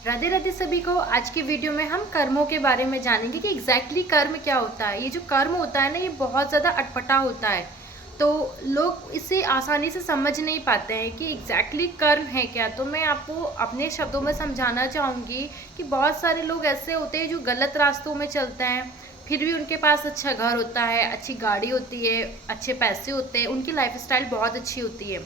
राधे राधे सभी को। आज की वीडियो में हम कर्मों के बारे में जानेंगे कि एग्जैक्टली कर्म क्या होता है। ये जो कर्म होता है ना, ये बहुत ज़्यादा अटपटा होता है, तो लोग इसे आसानी से समझ नहीं पाते हैं कि एग्जैक्टली कर्म है क्या। तो मैं आपको अपने शब्दों में समझाना चाहूँगी कि बहुत सारे लोग ऐसे होते हैं जो गलत रास्तों में चलते हैं, फिर भी उनके पास अच्छा घर होता है, अच्छी गाड़ी होती है, अच्छे पैसे होते हैं, उनकी लाइफस्टाइल बहुत अच्छी होती है।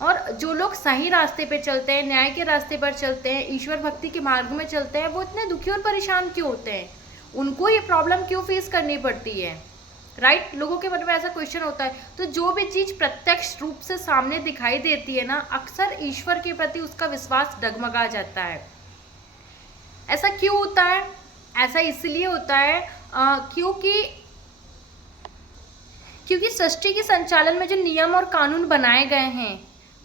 और जो लोग सही रास्ते पे चलते हैं, न्याय के रास्ते पर चलते हैं, ईश्वर भक्ति के मार्ग में चलते हैं, वो इतने दुखी और परेशान क्यों होते हैं? उनको ये प्रॉब्लम क्यों फेस करनी पड़ती है? राइट, लोगों के मन में ऐसा क्वेश्चन होता है। तो जो भी चीज़ प्रत्यक्ष रूप से सामने दिखाई देती है ना, अक्सर ईश्वर के प्रति उसका विश्वास डगमगा जाता है। ऐसा क्यों होता है? ऐसा इसलिए होता है क्योंकि सृष्टि के संचालन में जो नियम और कानून बनाए गए हैं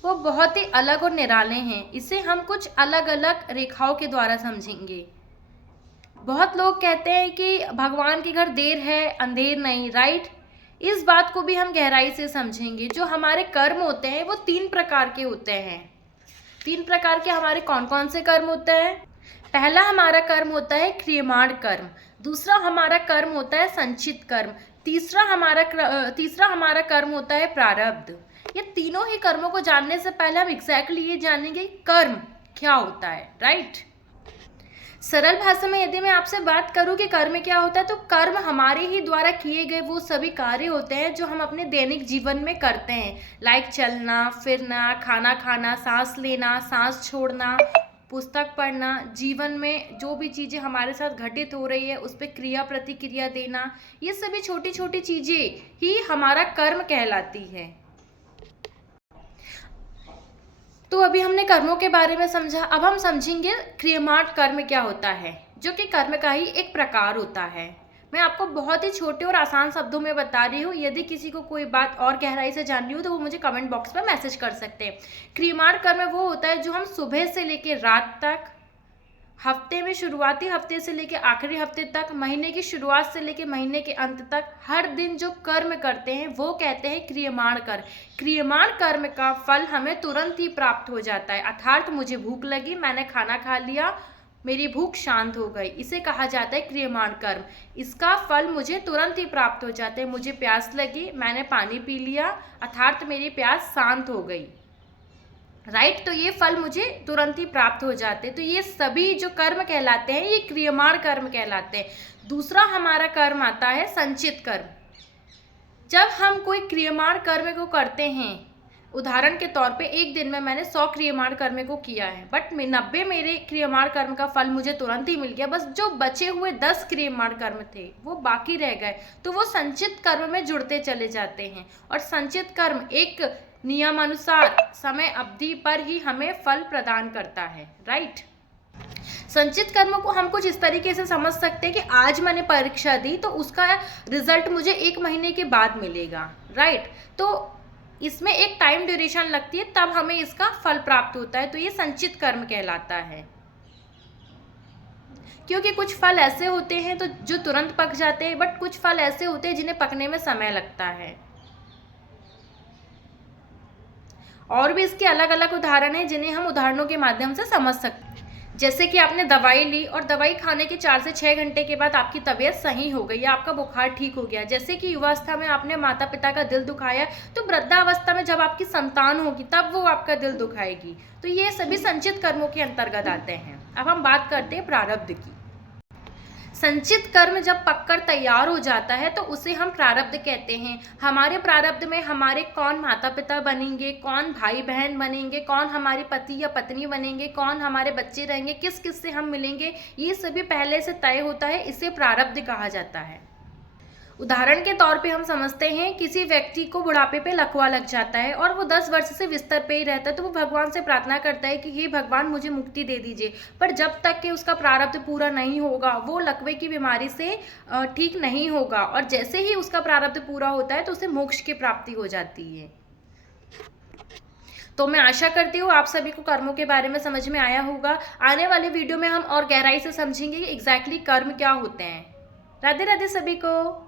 वो बहुत ही अलग और निराले हैं। इसे हम कुछ अलग अलग रेखाओं के द्वारा समझेंगे। बहुत लोग कहते हैं कि भगवान के घर देर है अंधेर नहीं, राइट। इस बात को भी हम गहराई से समझेंगे। जो हमारे कर्म होते हैं वो 3 प्रकार के होते हैं। 3 प्रकार के हमारे कौन कौन से कर्म होते हैं? पहला हमारा कर्म होता है क्रियमाण कर्म, दूसरा हमारा कर्म होता है संचित कर्म, तीसरा हमारा कर्म होता है प्रारब्ध। ये तीनों ही कर्मों को जानने से पहले हम एग्जैक्टली ये जानेंगे कर्म क्या होता है, राइट। सरल भाषा में यदि मैं आपसे बात करूं कि कर्म क्या होता है, तो कर्म हमारे ही द्वारा किए गए वो सभी कार्य होते हैं जो हम अपने दैनिक जीवन में करते हैं, लाइक चलना फिरना, खाना खाना, सांस लेना, सांस छोड़ना, पुस्तक पढ़ना। जीवन में जो भी चीज़ें हमारे साथ घटित हो रही है उस पर क्रिया प्रतिक्रिया देना, ये सभी छोटी छोटी चीज़ें ही हमारा कर्म कहलाती है। तो अभी हमने कर्मों के बारे में समझा, अब हम समझेंगे क्रियमाण कर्म क्या होता है, जो कि कर्म का ही एक प्रकार होता है। मैं आपको बहुत ही छोटे और आसान शब्दों में बता रही हूँ। यदि किसी को कोई बात और गहराई से जाननी हो तो वो मुझे कमेंट बॉक्स में मैसेज कर सकते हैं। क्रियमाण कर्म वो होता है जो हम सुबह से लेकर रात तक, हफ्ते में शुरुआती हफ्ते से लेकर आखिरी हफ्ते तक, महीने की शुरुआत से लेकर महीने के अंत तक हर दिन जो कर्म करते हैं वो कहते हैं क्रियमाण कर्म। क्रियमाण कर्म का फल हमें तुरंत ही प्राप्त हो जाता है। अर्थात मुझे भूख लगी, मैंने खाना खा लिया, मेरी भूख शांत हो गई, इसे कहा जाता है क्रियमाण कर्म। इसका फल मुझे तुरंत ही प्राप्त हो जाता है। मुझे प्यास लगी, मैंने पानी पी लिया, अर्थात मेरी प्यास शांत हो गई, राइट। तो ये फल मुझे तुरंत ही प्राप्त हो जाते हैं। तो ये सभी जो कर्म कहलाते हैं ये क्रियमाण कर्म कहलाते हैं। दूसरा हमारा कर्म आता है संचित कर्म। जब हम कोई क्रियमाण कर्म को करते हैं, उदाहरण के तौर पे एक दिन में मैंने 100 क्रियमाण कर्म को किया है, बट 90 मेरे क्रियमाण कर्म का फल मुझे तुरंत ही मिल गया, बस जो बचे हुए 10 क्रियमाण कर्म थे वो बाकी रह गए, तो वो संचित कर्म में जुड़ते चले जाते हैं। और संचित कर्म एक नियमानुसार समय अवधि पर ही हमें फल प्रदान करता है, राइट। संचित कर्म को हम कुछ इस तरीके से समझ सकते हैं कि आज मैंने परीक्षा दी तो उसका रिजल्ट मुझे 1 महीने के बाद मिलेगा, राइट। तो इसमें एक टाइम ड्यूरेशन लगती है, तब हमें इसका फल प्राप्त होता है, तो ये संचित कर्म कहलाता है। क्योंकि कुछ फल ऐसे होते हैं तो जो तुरंत पक जाते हैं, बट कुछ फल ऐसे होते हैं जिन्हें पकने में समय लगता है। और भी इसके अलग अलग उदाहरण हैं जिन्हें हम उदाहरणों के माध्यम से समझ सकते हैं। जैसे कि आपने दवाई ली और दवाई खाने के 4 से 6 घंटे के बाद आपकी तबीयत सही हो गई या आपका बुखार ठीक हो गया। जैसे कि युवावस्था में आपने माता पिता का दिल दुखाया, तो वृद्धावस्था में जब आपकी संतान होगी तब वो आपका दिल दुखाएगी। तो ये सभी संचित कर्मों के अंतर्गत आते हैं। अब हम बात करते हैं प्रारब्ध की। संचित कर्म जब पककर तैयार हो जाता है तो उसे हम प्रारब्ध कहते हैं। हमारे प्रारब्ध में हमारे कौन माता पिता बनेंगे, कौन भाई बहन बनेंगे, कौन हमारे पति या पत्नी बनेंगे, कौन हमारे बच्चे रहेंगे, किस किस से हम मिलेंगे, ये सभी पहले से तय होता है। इसे प्रारब्ध कहा जाता है। उदाहरण के तौर पे हम समझते हैं किसी व्यक्ति को बुढ़ापे पे लकवा लग जाता है और वो 10 वर्ष से बिस्तर पे ही रहता है, तो वो भगवान से प्रार्थना करता है कि हे भगवान मुझे मुक्ति दे दीजिए। पर जब तक कि उसका प्रारब्ध पूरा नहीं होगा वो लकवे की बीमारी से ठीक नहीं होगा, और जैसे ही उसका प्रारब्ध पूरा होता है तो उसे मोक्ष की प्राप्ति हो जाती है। तो मैं आशा करती हूँ आप सभी को कर्मों के बारे में समझ में आया होगा। आने वाले वीडियो में हम और गहराई से समझेंगे कि एग्जैक्टली कर्म क्या होते हैं। राधे राधे सभी को।